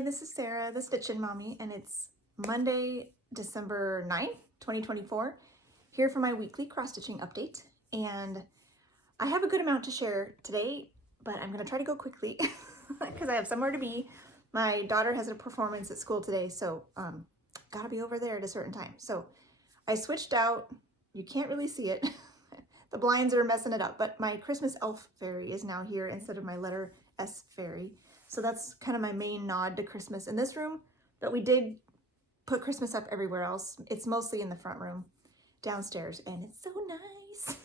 Hi, this is Sarah, the Stitchin Mommy, and it's Monday, December 9th, 2024, here for my weekly cross-stitching update. And I have a good amount to share today, but I'm going to try to go quickly because I have somewhere to be. My daughter has a performance at school today, so gotta be over there at a certain time. So I switched out. You can't really see it. The blinds are messing it up, but my Christmas elf fairy is now here instead of my letter S fairy. So that's kind of my main nod to Christmas in this room, but we did put Christmas up everywhere else. It's mostly in the front room downstairs, and it's so nice.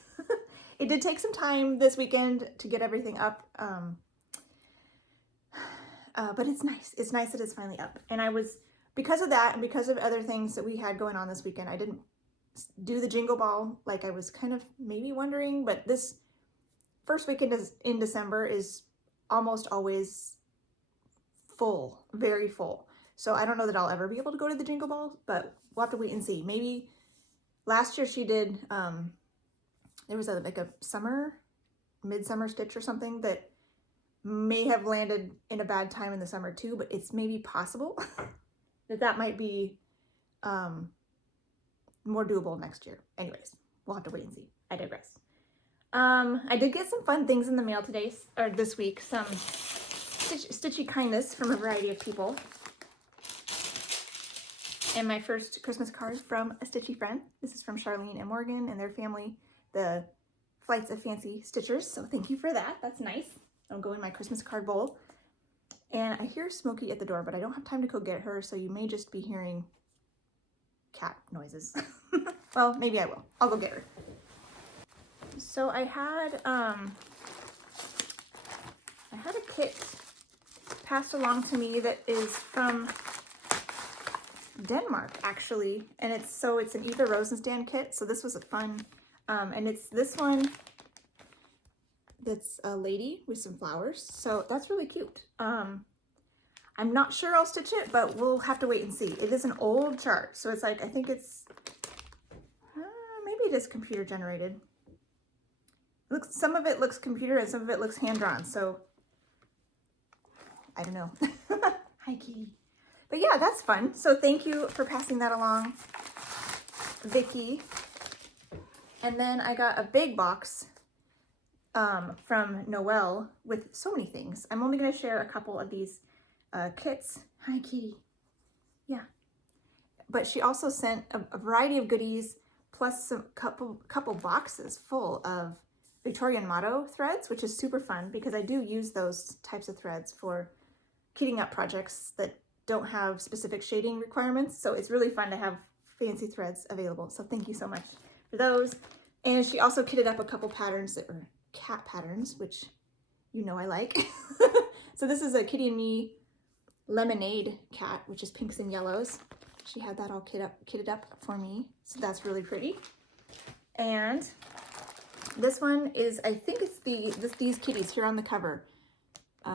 It did take some time this weekend to get everything up, but it's nice. It's nice that it's finally up. And because of that and because of other things that we had going on this weekend, I didn't do the jingle ball like I was kind of maybe wondering, but this first weekend in December is almost always full, very full. So I don't know that I'll ever be able to go to the jingle ball, but we'll have to wait and see. Maybe last year she did, there was like a midsummer stitch or something that may have landed in a bad time in the summer too, but it's maybe possible that might be more doable next year. Anyways, we'll have to wait and see. I digress. I did get some fun things in the mail today, or this week, some stitchy kindness from a variety of people. And my first Christmas card from a stitchy friend. This is from Charlene and Morgan and their family, the Flights of Fancy Stitchers. So thank you for that. That's nice. I'll go in my Christmas card bowl. And I hear Smokey at the door, but I don't have time to go get her, so you may just be hearing cat noises. Well, maybe I will. I'll go get her. So I had a kit passed along to me that is from Denmark, actually, and it's an Eva Rosenstand kit. So this was a fun, and it's this one that's a lady with some flowers. So that's really cute. I'm not sure I'll stitch it, but we'll have to wait and see. It is an old chart, so it's like, I think it's maybe it is computer generated. Some of it looks computer and some of it looks hand-drawn, so I don't know. Hi, kitty. But yeah, that's fun. So thank you for passing that along, Vicky. And then I got a big box from Noelle with so many things. I'm only going to share a couple of these kits. Hi, kitty. Yeah. But she also sent a variety of goodies, plus some couple boxes full of Victorian motto threads, which is super fun because I do use those types of threads for kitting up projects that don't have specific shading requirements. So it's really fun to have fancy threads available. So thank you so much for those. And she also kitted up a couple patterns that were cat patterns, which you know I like. So this is a Kitty and Me lemonade cat, which is pinks and yellows. She had that all kitted up for me. So that's really pretty. And this one is, I think it's these kitties here on the cover.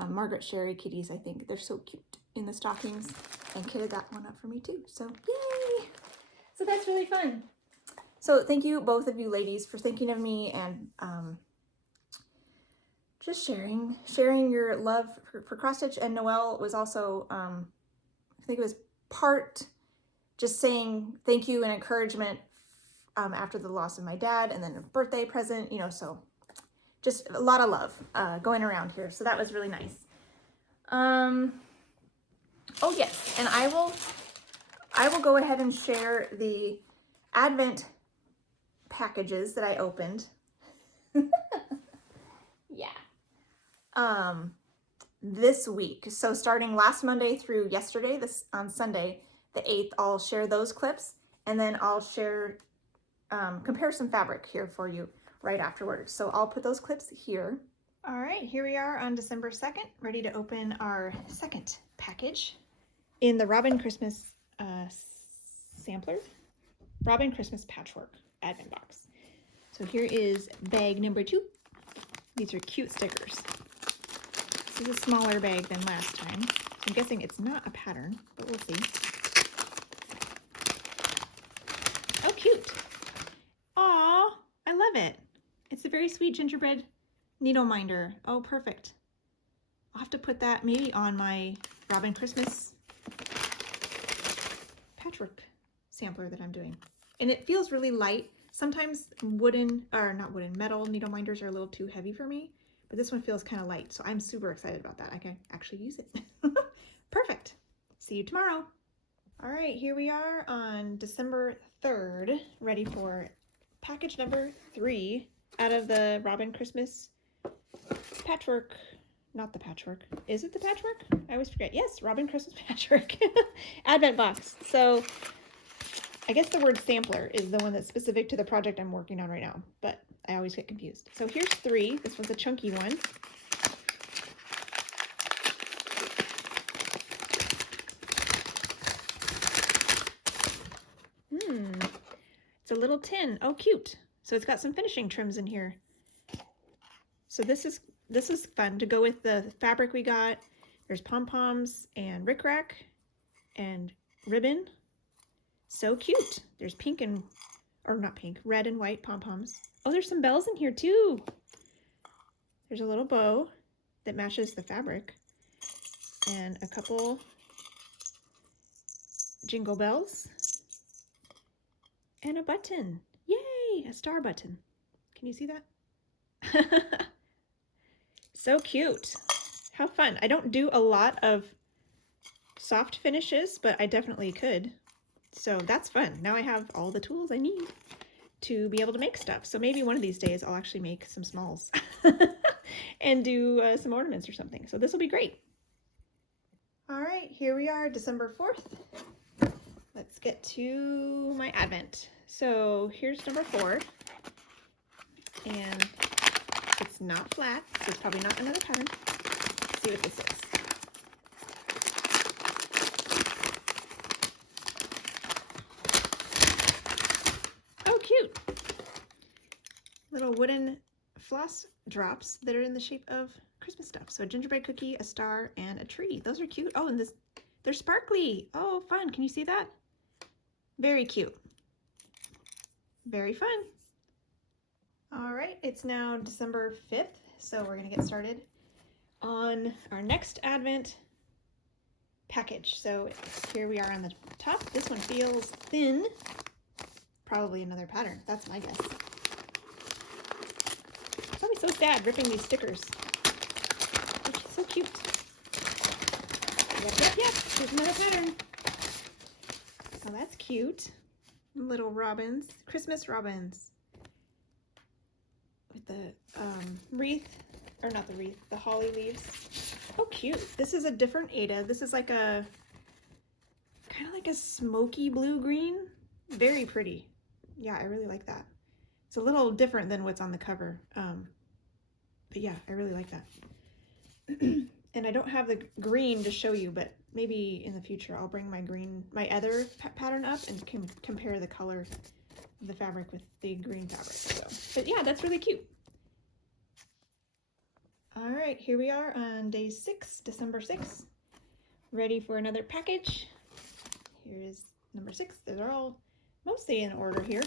Margaret Sherry kitties, I think. They're so cute in the stockings, and kitted that one up for me too. So yay! So that's really fun. So thank you, both of you ladies, for thinking of me and just sharing your love for cross stitch. And Noelle was also, I think it was part just saying thank you and encouragement after the loss of my dad, and then a birthday present, you know, so just a lot of love going around here. So that was really nice. Oh yes, and I will go ahead and share the Advent packages that I opened. Yeah. This week. So starting last Monday through yesterday, on Sunday, the 8th, I'll share those clips, and then I'll share compare some fabric here for you right afterwards. So I'll put those clips here. All right, here we are on December 2nd, ready to open our second package in the Robin Christmas sampler, Robin Christmas Patchwork Advent Box. So here is bag number 2. These are cute stickers. This is a smaller bag than last time. So I'm guessing it's not a pattern, but we'll see. Oh, cute. Aw, I love it. It's a very sweet gingerbread needle minder. Oh, perfect. I'll have to put that maybe on my Robin Christmas patchwork sampler that I'm doing. And it feels really light. Sometimes metal needle minders are a little too heavy for me, but this one feels kind of light. So I'm super excited about that. I can actually use it. Perfect. See you tomorrow. All right, here we are on December 3rd, ready for package number 3 out of the Robin Christmas patchwork. Not the patchwork. Is it the patchwork? I always forget. Yes, Robin Christmas patchwork advent box. So I guess the word sampler is the one that's specific to the project I'm working on right now, but I always get confused. So here's 3. This one's a chunky one. It's a little tin. Oh, cute. So it's got some finishing trims in here. So this is fun to go with the fabric we got. There's pom-poms and rickrack and ribbon. So cute. There's pink and, or not pink, red and white pom-poms. Oh, there's some bells in here too. There's a little bow that matches the fabric and a couple jingle bells and a button. Yay, a star button. Can you see that? So cute. How fun. I don't do a lot of soft finishes, but I definitely could. So that's fun. Now I have all the tools I need to be able to make stuff. So maybe one of these days I'll actually make some smalls and do some ornaments or something. So this will be great. All right, here we are, December 4th. Let's get to my advent. So here's number 4. And it's not flat, so it's probably not another pattern. Let's see what this is. Oh, cute. Little wooden floss drops that are in the shape of Christmas stuff. So a gingerbread cookie, a star, and a tree. Those are cute. Oh, and they're sparkly. Oh, fun. Can you see that? Very cute. Very fun. All right, it's now December 5th, so we're gonna get started on our next Advent package. So here we are on the top. This one feels thin. Probably another pattern, that's my guess. It's probably so sad ripping these stickers. They're so cute. Yep, here's another pattern. Oh, that's cute. Little robins, Christmas robins. With the wreath, or not the wreath, the holly leaves. Oh, cute. This is a different Ada. This is like a, kind of like a smoky blue-green. Very pretty. Yeah, I really like that. It's a little different than what's on the cover. But yeah, I really like that. And I don't have the green to show you, but maybe in the future I'll bring my other pattern up and compare the color of the fabric with the green fabric. So, but yeah, that's really cute. All right, here we are on day 6, December 6th. Ready for another package. Here is number 6. They're all mostly in order here.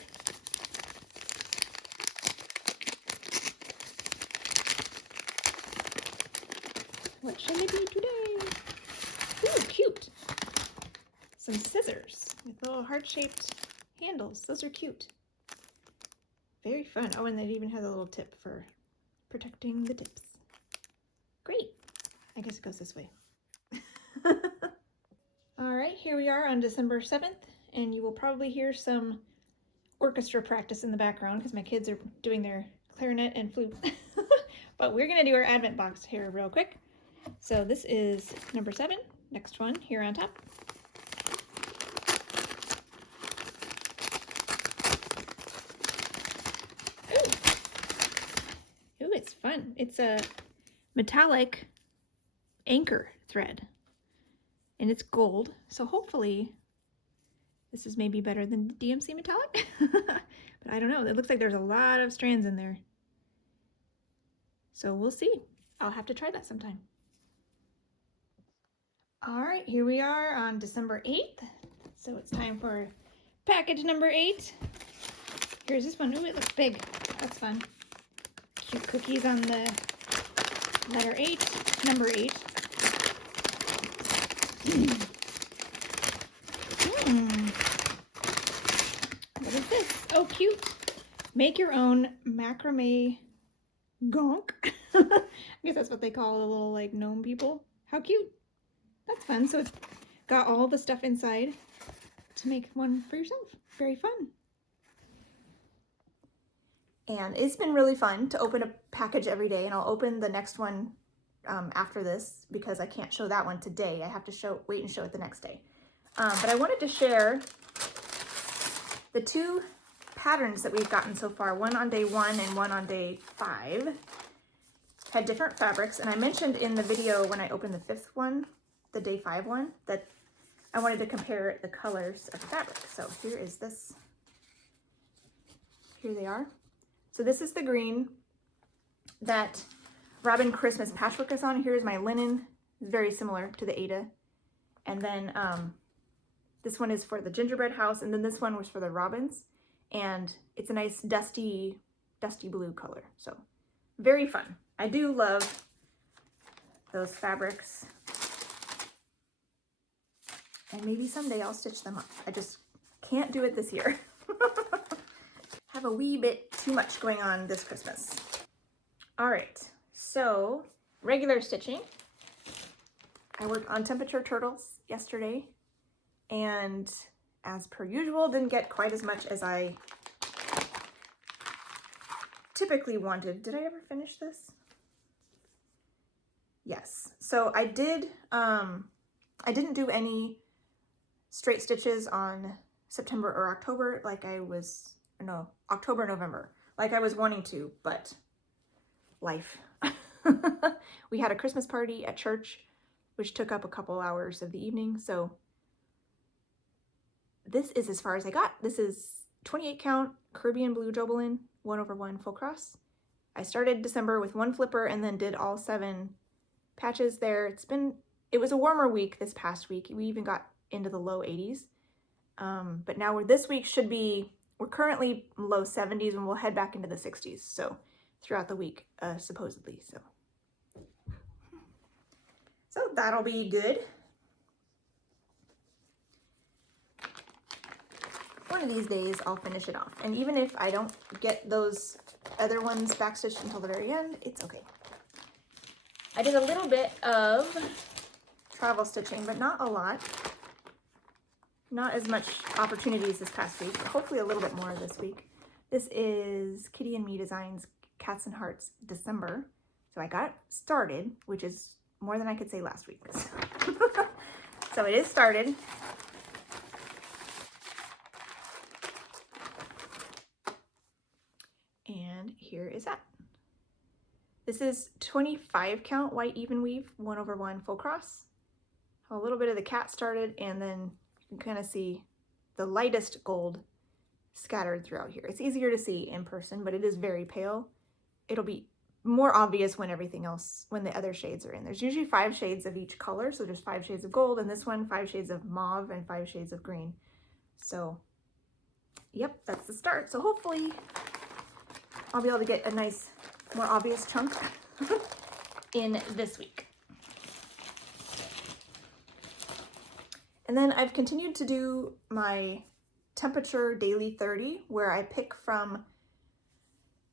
What shall it be today? Ooh, cute. Some scissors with little heart-shaped handles. Those are cute. Very fun. Oh, and they even have a little tip for protecting the tips. Great. I guess it goes this way. All right, here we are on December 7th, and you will probably hear some orchestra practice in the background because my kids are doing their clarinet and flute. But we're going to do our Advent box here real quick. So this is number 7, next one here on top. Ooh, it's fun. It's a metallic anchor thread and it's gold. So hopefully this is maybe better than DMC metallic, but I don't know. It looks like there's a lot of strands in there. So we'll see. I'll have to try that sometime. All right, here we are on December 8th. So it's time for package number 8. Here's this one. Ooh, it looks big. That's fun. Cute cookies on the letter 8, number 8. What is this? Oh, cute. Make your own macrame gonk. I guess that's what they call the little like gnome people. How cute. That's fun. So it's got all the stuff inside to make one for yourself. Very fun. And it's been really fun to open a package every day, and I'll open the next one after this because I can't show that one today. I have to wait and show it the next day. But I wanted to share the two patterns that we've gotten so far, one on day 1 and one on day 5, had different fabrics. And I mentioned in the video when I opened the 5th one, the day 5 one, that I wanted to compare the colors of the fabric. So here is this. Here they are. So this is the green that Robin Christmas Patchwork is on. Here's my linen, very similar to the Ada. And then this one is for the gingerbread house, and then this one was for the robins. And it's a nice dusty blue color. So very fun. I do love those fabrics. And maybe someday I'll stitch them up. I just can't do it this year. Have a wee bit too much going on this Christmas. All right, so regular stitching. I worked on temperature turtles yesterday, and as per usual, didn't get quite as much as I typically wanted. Did I ever finish this? Yes. So I did, I didn't do any straight stitches on September or October like I was, no, October, November, like I was wanting to, but life. We had a Christmas party at church, which took up a couple hours of the evening. So this is as far as I got. This is 28 count Caribbean blue Jobelin 1/1 full cross. I started December with 1 flipper and then did all 7 patches there. It was a warmer week this past week. We even got into the low 80s. But now this week we're currently low 70s and we'll head back into the 60s. So throughout the week, supposedly. So that'll be good. One of these days I'll finish it off. And even if I don't get those other ones backstitched until the very end, it's okay. I did a little bit of travel stitching, but not a lot. Not as much opportunities this past week, but hopefully a little bit more this week. This is Kitty and Me Designs Cats and Hearts December. So I got it started, which is more than I could say last week. So it is started. And here is that. This is 25 count white even weave 1/1 full cross. A little bit of the cat started, and then you can kind of see the lightest gold scattered throughout here. It's easier to see in person, but it is very pale. It'll be more obvious when when the other shades are in. There's usually 5 shades of each color, so there's 5 shades of gold, and this one 5 shades of mauve and 5 shades of green. So yep, that's the start. So hopefully I'll be able to get a nice, more obvious chunk in this week. And then I've continued to do my temperature daily 30, where I pick from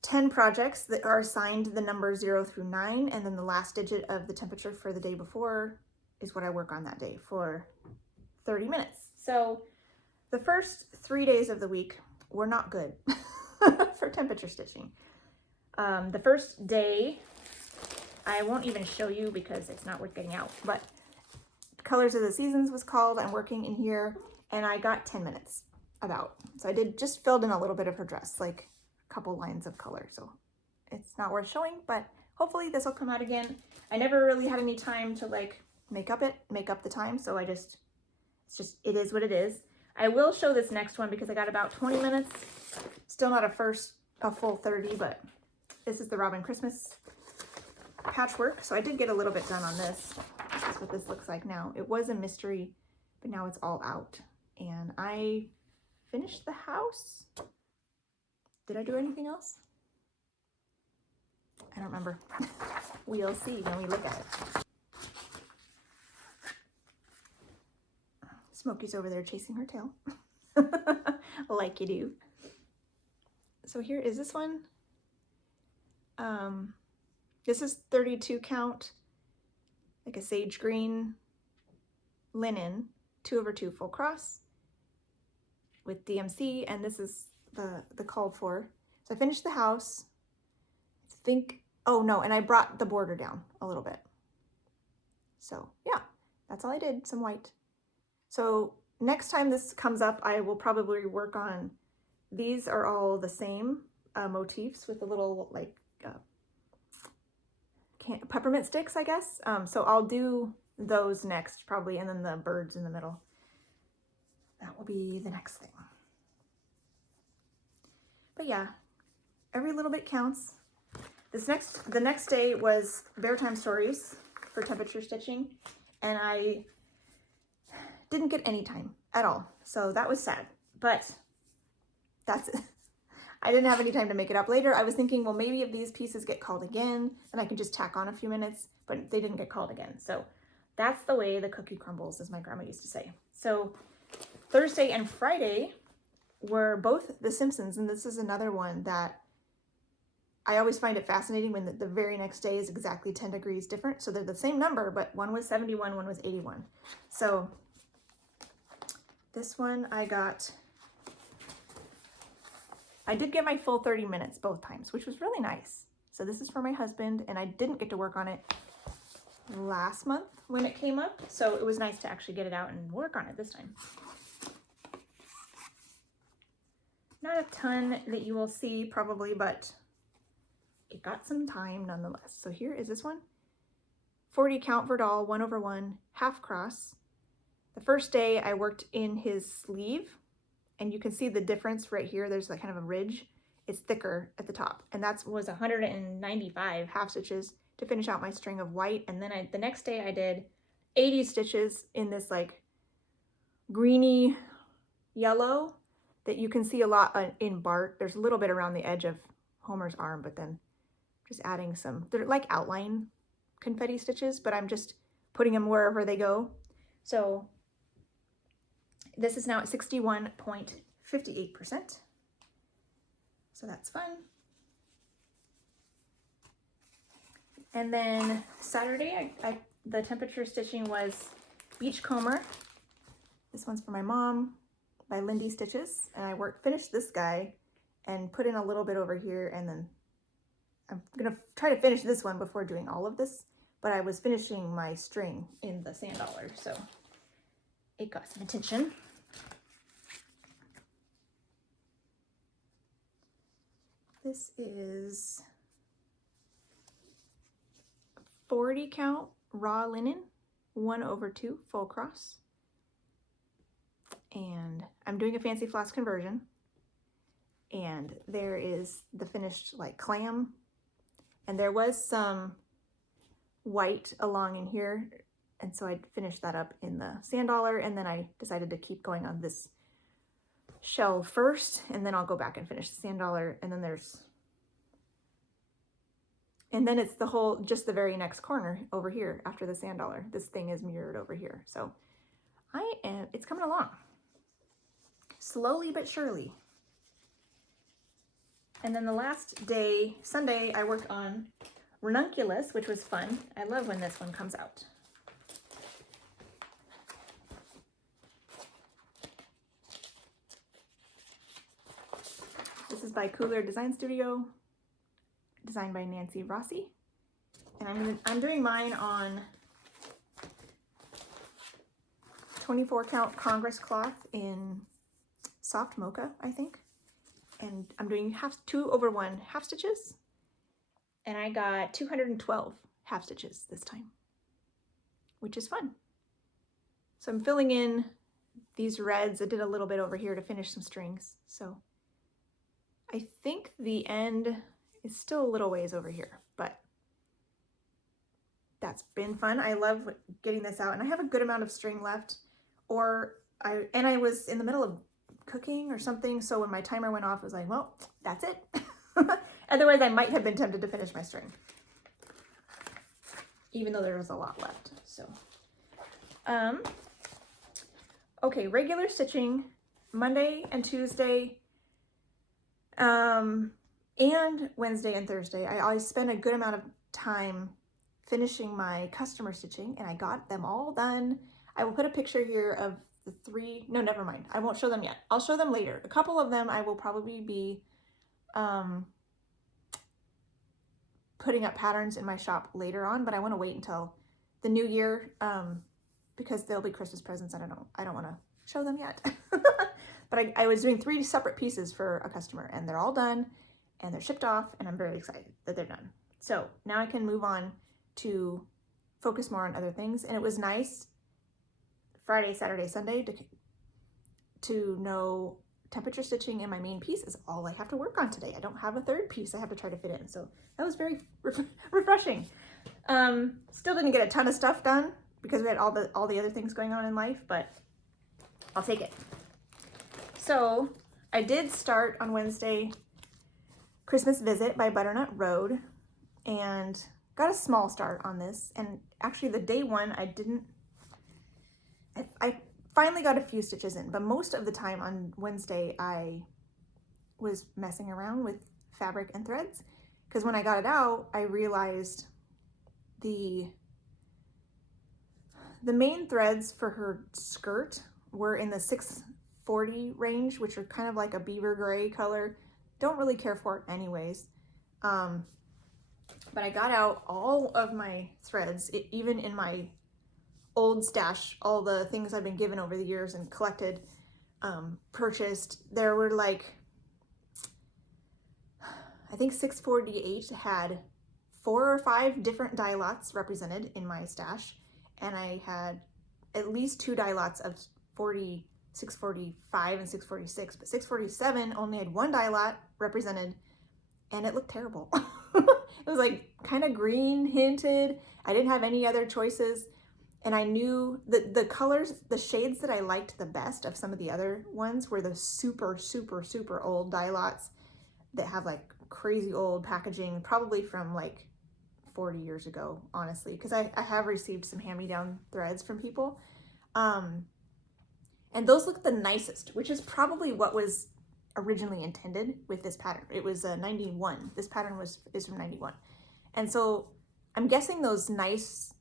10 projects that are assigned the number 0 through 9, and then the last digit of the temperature for the day before is what I work on that day for 30 minutes. So the first 3 days of the week were not good for temperature stitching. The first day, I won't even show you because it's not worth getting out, but Colors of the Seasons was called. I'm working in here, and I got 10 minutes about. So I just filled in a little bit of her dress, like a couple lines of color. So it's not worth showing, but hopefully this will come out again. I never really had any time to like make up the time. So it is what it is. I will show this next one because I got about 20 minutes. Still not a full 30, but this is the Robin Christmas patchwork. So I did get a little bit done on this. This is what this looks like now. It was a mystery, but now it's all out. And I finished the house. Did I do anything else? I don't remember. We'll see when we look at it. Smokey's over there chasing her tail. Like you do. So here is this one. This is 32 count, like a sage green linen, 2/2 full cross with DMC, and this is the called for. So I finished the house. I think, oh no, and I brought the border down a little bit. So yeah, that's all I did, some white. So next time this comes up, I will probably work on, these are all the same motifs with the little like peppermint sticks, I guess. So I'll do those next probably, and then the birds in the middle. That will be the next thing. But yeah, every little bit counts. The next day was Bear Time Stories for temperature stitching, and I didn't get any time at all. So that was sad, but that's it. I didn't have any time to make it up later. I was thinking, well, maybe if these pieces get called again, then I can just tack on a few minutes, but they didn't get called again. So that's the way the cookie crumbles, as my grandma used to say. So Thursday and Friday were both The Simpsons, and this is another one that I always find it fascinating when the very next day is exactly 10 degrees different. So they're the same number, but one was 71, one was 81. So this one I did get my full 30 minutes both times, which was really nice. So this is for my husband, and I didn't get to work on it last month when it came up. So it was nice to actually get it out and work on it this time. Not a ton that you will see probably, but it got some time nonetheless. So here is this one. 40 count Verdal, 1/1, half cross. The first day I worked in his sleeve, and you can see the difference right here. There's like kind of a ridge. It's thicker at the top, and that was 195 half stitches to finish out my string of white. And then the next day I did 80 stitches in this like greeny yellow that you can see a lot in Bart. There's a little bit around the edge of Homer's arm, but then just adding some, they're like outline confetti stitches, but I'm just putting them wherever they go. So this is now at 61.58%. So that's fun. And then Saturday, the temperature stitching was Beachcomber. This one's for my mom by Lindy Stitches. And I finished this guy and put in a little bit over here, and then I'm gonna try to finish this one before doing all of this, but I was finishing my string in the sand dollar, so it got some attention. This is 40 count raw linen, 1/2 full cross. And I'm doing a fancy floss conversion. And there is the finished like clam. And there was some white along in here. And so I finished that up in the sand dollar. And then I decided to keep going on this shell first, and then I'll go back and finish the sand dollar. And then it's the whole, just the very next corner over here after the sand dollar. This thing is mirrored over here. So it's coming along. Slowly but surely. And then the last day, Sunday, I worked on Ranunculus, which was fun. I love when this one comes out. This is by Cooler Design Studio, designed by Nancy Rossi. And I'm doing mine on 24 count Congress cloth in soft mocha, I think. And I'm doing 2/1 half stitches. And I got 212 half stitches this time, which is fun. So I'm filling in these reds. I did a little bit over here to finish some strings. So I think the end is still a little ways over here, but that's been fun. I love getting this out, and I have a good amount of string left, and I was in the middle of cooking or something, so when my timer went off, I was like, well, that's it. Otherwise, I might have been tempted to finish my string, even though there was a lot left. So, Okay, regular stitching, Monday and Tuesday, and Wednesday and Thursday. I always spend a good amount of time finishing my customer stitching, and I got them all done. I will put a picture here of the 3, no, never mind. I won't show them yet. I'll show them later. A couple of them I will probably be putting up patterns in my shop later on, but I want to wait until the new year because they'll be Christmas presents. I don't want to show them yet. But I was doing 3 separate pieces for a customer, and they're all done and they're shipped off, and I'm very excited that they're done. So now I can move on to focus more on other things. And it was nice Friday, Saturday, Sunday to know temperature stitching in my main piece is all I have to work on today. I don't have a third piece I have to try to fit in. So that was very refreshing. Still didn't get a ton of stuff done because we had all the other things going on in life, but I'll take it. So I did start on Wednesday Christmas Visit by Butternut Road and got a small start on this. And actually the day one, I finally got a few stitches in, but most of the time on Wednesday, I was messing around with fabric and threads because when I got it out, I realized the main threads for her skirt were in the 640 range, which are kind of like a beaver gray color. Don't really care for it anyways. But I got out all of my threads, even in my old stash, all the things I've been given over the years and collected, purchased. There were like, I think 648 had 4 or 5 different dye lots represented in my stash. And I had at least 2 dye lots of 645 and 646, but 647 only had 1 dye lot represented, and it looked terrible. It was like kind of green hinted. I didn't have any other choices. And I knew that the colors, the shades that I liked the best of some of the other ones were the super, super, super old dye lots that have like crazy old packaging, probably from like 40 years ago, honestly, because I have received some hand-me-down threads from people. And those look the nicest, which is probably what was originally intended with this pattern. It was 91. This pattern is from 91. And so I'm guessing those nice,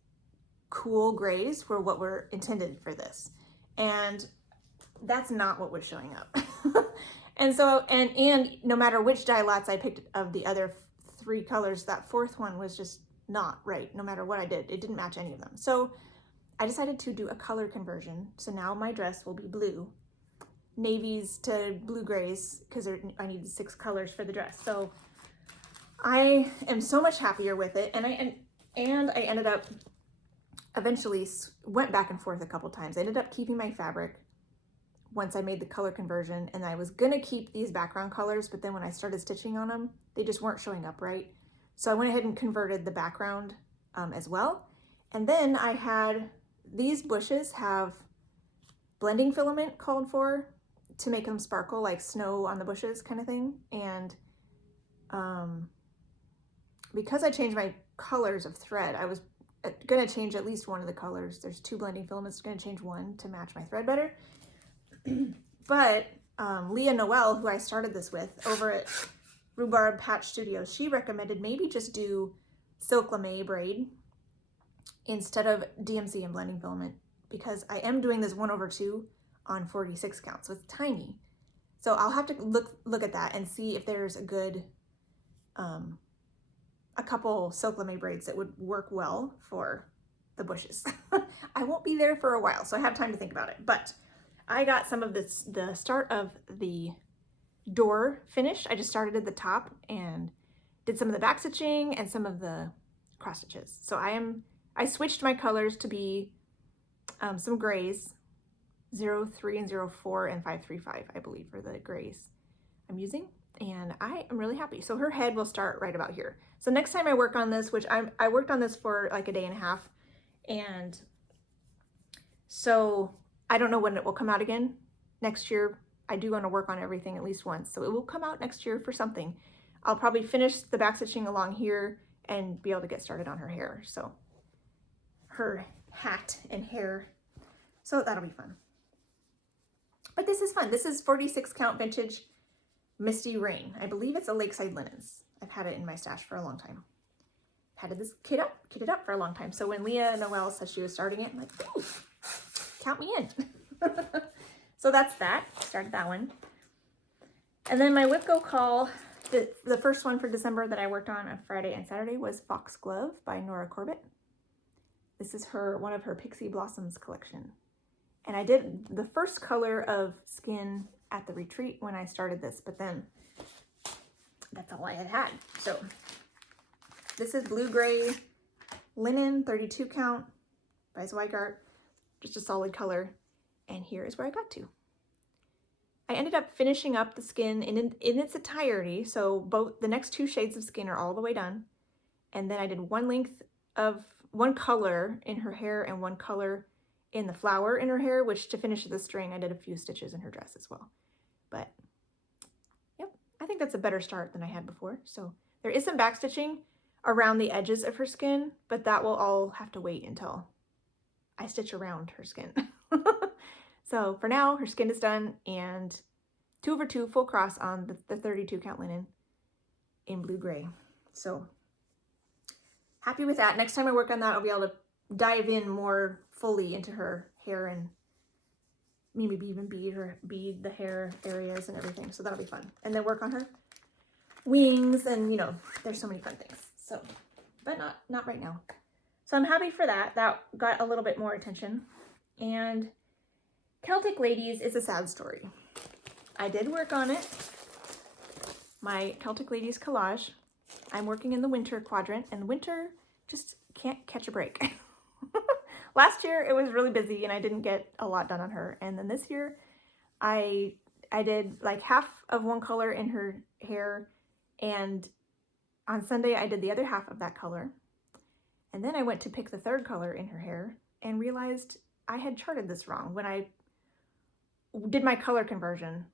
cool grays were what were intended for this. And that's not what was showing up. And so, and no matter which dye lots I picked of the other 3 colors, that 4th one was just not right. No matter what I did, it didn't match any of them. So I decided to do a color conversion. So now my dress will be blue, navies to blue grays, because I needed 6 colors for the dress. So I am so much happier with it. And I ended up eventually went back and forth a couple times. I ended up keeping my fabric once I made the color conversion, and I was gonna keep these background colors, but then when I started stitching on them, they just weren't showing up right. So I went ahead and converted the background as well. And then I had these bushes have blending filament called for to make them sparkle like snow on the bushes kind of thing. And because I changed my colors of thread, I was gonna change at least one of the colors. There's 2 blending filaments, gonna change one to match my thread better. But Leah Noel, who I started this with over at Rhubarb Patch Studios, she recommended maybe just do silk lame braid instead of DMC and blending filament, because I am doing this 1/2 on 46 count, so it's tiny. So I'll have to look at that and see if there's a good a couple silk lame braids that would work well for the bushes. I won't be there for a while, so I have time to think about it. But I got some of the start of the door finished. I just started at the top and did some of the back stitching and some of the cross stitches. So I switched my colors to be some grays, 03 and 04 and 535, I believe, are the grays I'm using. And I am really happy. So her head will start right about here. So next time I work on this, which I worked on this for like a day and a half, and so I don't know when it will come out again. Next year, I do want to work on everything at least once. So it will come out next year for something. I'll probably finish the back stitching along here and be able to get started on her hair. So her hat and hair. So that'll be fun. But this is fun. This is 46 count vintage Misty Rain. I believe it's a Lakeside Linens. I've had it in my stash for a long time. Had this kitted up for a long time. So when Leah Noel said she was starting it, I'm like, ooh, count me in. So that's that. Started that one. And then my Whip Go Call, the first one for December that I worked on Friday and Saturday was Foxglove by Nora Corbett. This is one of her Pixie Blossoms collection. And I did the first color of skin at the retreat when I started this, but then that's all I had. So this is Blue Gray Linen, 32 count by Zweigart, just a solid color. And here is where I got to. I ended up finishing up the skin in its entirety. So the next two shades of skin are all the way done. And then I did one color in her hair and one color in the flower in her hair, which to finish the string, I did a few stitches in her dress as well. But yep, I think that's a better start than I had before. So there is some backstitching around the edges of her skin, but that will all have to wait until I stitch around her skin. So for now, her skin is done, and 2/2 full cross on the 32 count linen in Blue Gray. So happy with that. Next time I work on that, I'll be able to dive in more fully into her hair and maybe even bead the hair areas and everything. So that'll be fun. And then work on her wings, and there's so many fun things. So, but not right now. So I'm happy for that. That got a little bit more attention. And Celtic Ladies is a sad story. I did work on it. My Celtic Ladies collage. I'm working in the winter quadrant, and winter just can't catch a break. Last year it was really busy and I didn't get a lot done on her. And then this year I did like half of one color in her hair, and on Sunday I did the other half of that color. And then I went to pick the third color in her hair and realized I had charted this wrong. When I did my color conversion,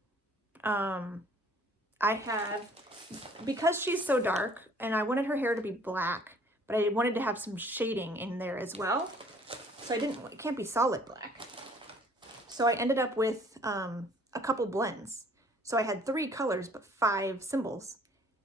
because she's so dark and I wanted her hair to be black, but I wanted to have some shading in there as well. So it can't be solid black. So I ended up with a couple blends. So I had 3 colors, but 5 symbols.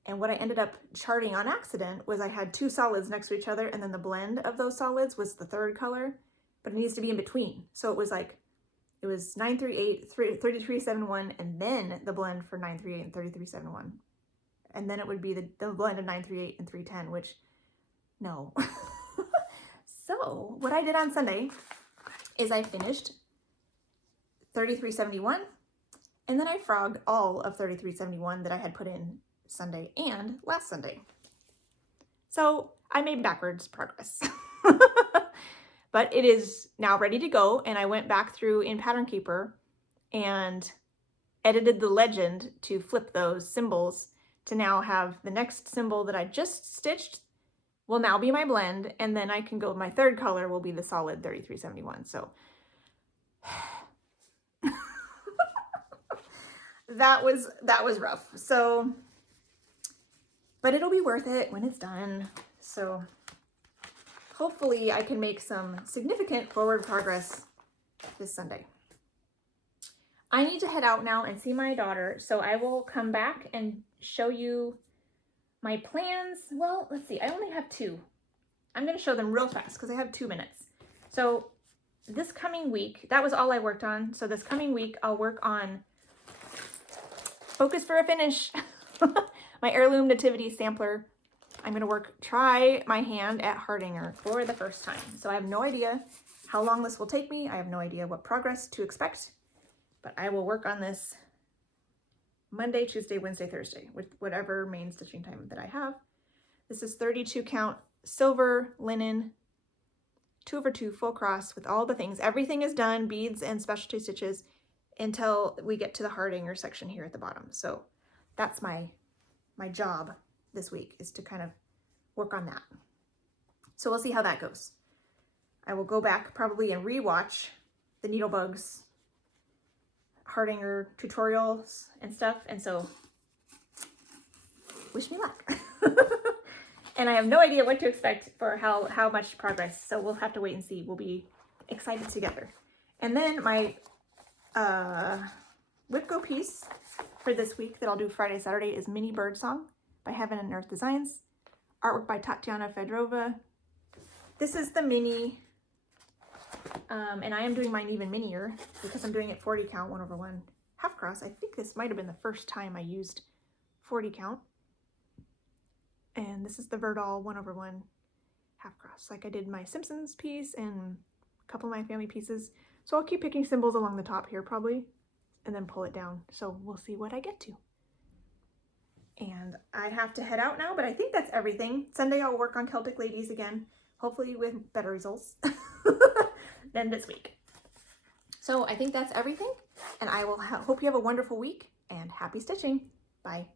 And what I ended up charting on accident was I had 2 solids next to each other, and then the blend of those solids was the third color, but it needs to be in between. So it was 938, 3371, and then the blend for 938 and 3371. And then it would be the blend of 938 and 310, which, no. So what I did on Sunday is I finished 3371, and then I frogged all of 3371 that I had put in Sunday and last Sunday. So I made backwards progress. But it is now ready to go, and I went back through in Pattern Keeper and edited the legend to flip those symbols to now have the next symbol that I just stitched will now be my blend, and then I can go, my third color will be the solid 3371. So that was rough. So, but it'll be worth it when it's done. So hopefully I can make some significant forward progress this Sunday. I need to head out now and see my daughter, so I will come back and show you my plans. Well, let's see, I only have 2. I'm going to show them real fast because I have 2 minutes. So this coming week, that was all I worked on. So this coming week, I'll work on Focus for a Finish, my Heirloom Nativity Sampler. I'm going to try my hand at Hardinger for the first time. So I have no idea how long this will take me. I have no idea what progress to expect, but I will work on this Monday, Tuesday, Wednesday, Thursday, with whatever main stitching time that I have. This is 32 count silver linen, 2/2 full cross with all the things. Everything is done, beads and specialty stitches, until we get to the Hardinger section here at the bottom. So that's my job this week, is to kind of work on that. So we'll see how that goes. I will go back probably and rewatch the Needlebugs Hardinger tutorials and stuff, and so wish me luck. And I have no idea what to expect for how much progress, so we'll have to wait and see. We'll be excited together. And then my Whip Go piece for this week that I'll do Friday, Saturday is Mini Bird Song by Heaven and Earth Designs. Artwork by Tatiana Fedorova. This is the mini, and I am doing mine even minier because I'm doing it 40 count 1/1 half cross. I think this might have been the first time I used 40 count. And this is the Verdal 1/1 half cross, like I did my Simpsons piece and a couple of my family pieces. So I'll keep picking symbols along the top here probably, and then pull it down. So we'll see what I get to. And I have to head out now, but I think that's everything. Sunday I'll work on Celtic Ladies again, hopefully with better results than this week. So I think that's everything, and I will hope you have a wonderful week, and happy stitching. Bye.